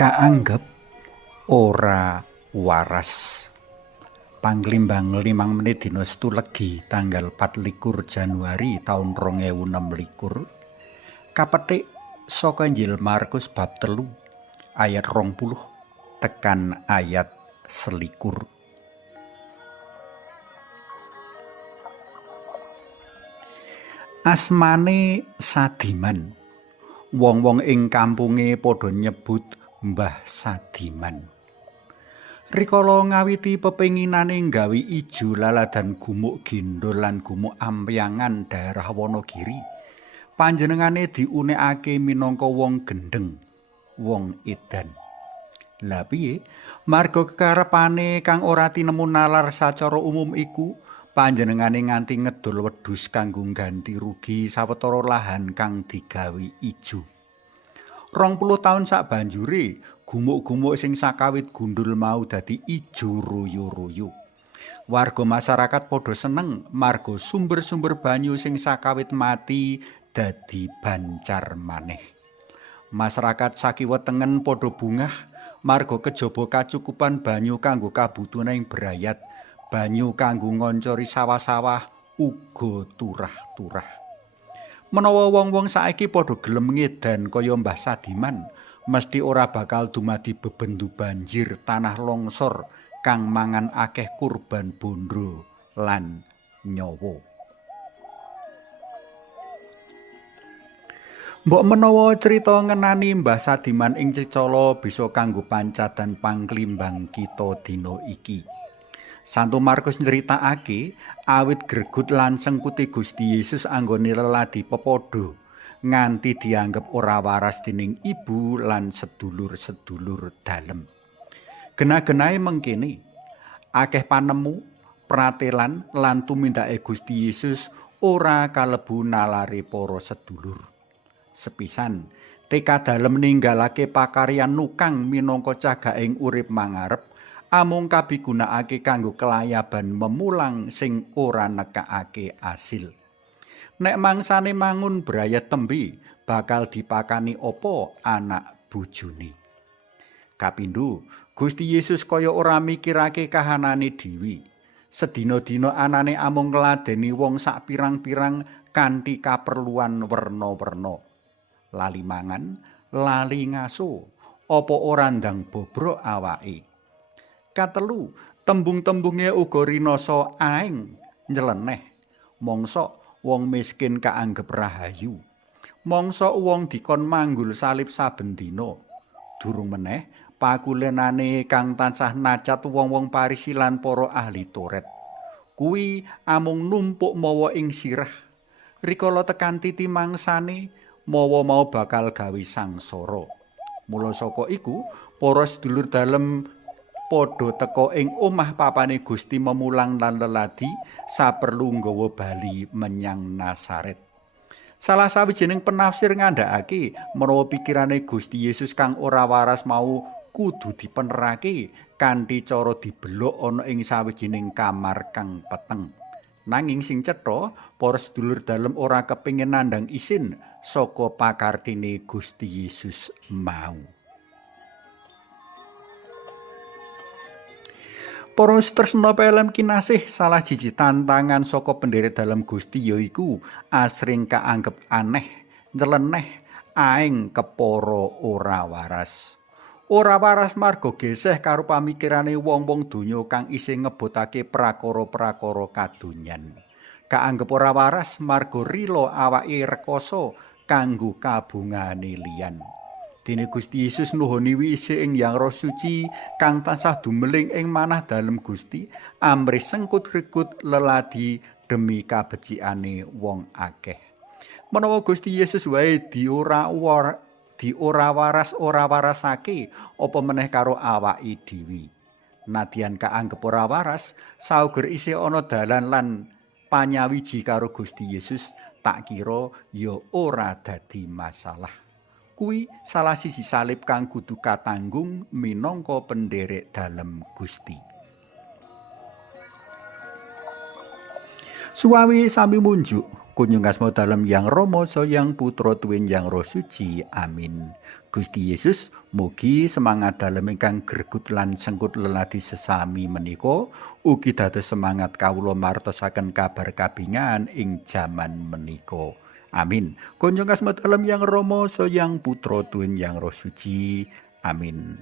Kaanggep ora waras. Panglimbang 5 menit dina Setu Legi tanggal 24 Januari taun 2026 kapetik saka Injil Markus bab 3 ayat 20 tekan ayat 21. Asmane Sadiman. Wong-wong ing kampunge padha nyebut Mbah Sadiman. Rikala ngawiti pepenginane nggawe ijo laladan gumuk gendol lan gumuk ampyangan daerah Wonogiri, panjenengane diunekake minangka wong gendeng, wong edan. Lah piye? Marga kekarepane kang ora tinemu nalar sacara umum iku, panjenengane nganti ngedol wedhus kanggo ngganti rugi sawetara lahan kang digawe ijo. 20 taun sabanjure gumuk-gumuk sing sakawit gundul mau dadi ijo royo-royo. Warga masyarakat padha seneng marga sumber-sumber banyu sing sakawit mati dadi bancar maneh. Masyarakat sakiwa tengen padha bungah marga kejaba kacukupan banyu kanggo kabutuhaning brayat, banyu kanggo ngoncori sawah-sawah uga turah-turah. Menawa wong-wong saiki padha gelem ngedan kaya Mbah Sadiman, mesti ora bakal dumadi bebendu banjir tanah longsor kang mangan akeh kurban bondo lan nyawa. Mbok menawa crita ngenani Mbah Sadiman ing Cicala bisa kanggo pancadan panglimbang kita dina iki. Santo Markus nyeritakake awit gregut lan sengkuti Gusti Yesus anggone leladi pepadha nganti dianggep ora waras dening ibu lan sedulur-sedulur dalem. Genah-genahe mengkene, akeh panemu, pratelan lan tumindake Gusti Yesus ora kalebu nalare para sedulur. Sepisan tekad dalem ninggalake pakaryan nukang minangka cagaing urip mangarep amung kabigunakake kanggo kelayaban memulang sing ora nekakake asil. Nek mangsane mangun brayat tembe bakal dipakani apa anak bojone. Kapindho, Gusti Yesus kaya ora mikirake kahanane dhewe. Sedina-dina anane amung ngladeni wong sak pirang-pirang kanthi kaperluan werna-werna. Lali mangan, lali ngaso, apa ora ndang bobrok awake. Katelu, tembung-tembunge uga rinasa aeng, nyeleneh. Mangsa wong miskin kaanggep rahayu. Mangsa wong dikon manggul salib saben dina. Durung meneh pakulenane kang tansah nacat wong-wong Parisi lan para ahli Taurat. Kuwi amung numpuk mawa ing sirah. Rikala tekan titi mangsane, mawa mau bakal gawe sangsara. Mula saka iku, para sedulur dalem padha teka ing omah papane Gusti memulang lan leladi saperlu nggawa bali menyang Nasaret. Salah sawijining penafsir ngandhakake menawa pikirane Gusti Yesus kang ora waras mau kudu dipenerake kanthi cara dibelok ana ing sawijining kamar kang peteng. Nanging sing cetha, para sedulur dalem ora kepengin nandhang isin saka pakartine Gusti Yesus mau. Para tresna pelem kinasih, salah siji tantangan saka pendherek dalem Gusti yaiku asring kaanggep aneh, nyeleneh, aeng kepara ora waras. Ora waras marga geseh karo pamikirane wong-wong donya kang isih ngebutake prakara-prakara kadonyan. Kaanggep ora waras marga rila awake rekoso kanggo kabungane liyan. Dene Gusti Yesus nuhuni wisi ing Yang Roh Suci kang tansah dumeling ing manah dalem Gusti amrih sengkut-rekut leladi demi kabecikane wong akeh. Menawa Gusti Yesus wae ora waras ora warasake apa meneh karo awake dhewe. Nadyan kaanggep ora waras, sauger isih ana dalan lan panyawiji karo Gusti Yesus, tak kira ya ora dadi masalah. Kuwi salah siji salib kang kudu katanggung minangka pendherek dalem Gusti. Suwawi sami munjuk, Kunjung asma dalem Yang Rama Yang Putra Tuwin Yang Roh Suci. Amin. Gusti Yesus mugi semangat dalem ingkang gregut lan sengkut leladi sesami menika ugi dados semangat kawula martosaken kabar kabingahan ing jaman menika. Amin. Kunjung asma dalem Yang Rama Yang Putra Tuwin Yang Roh Suci. Amin.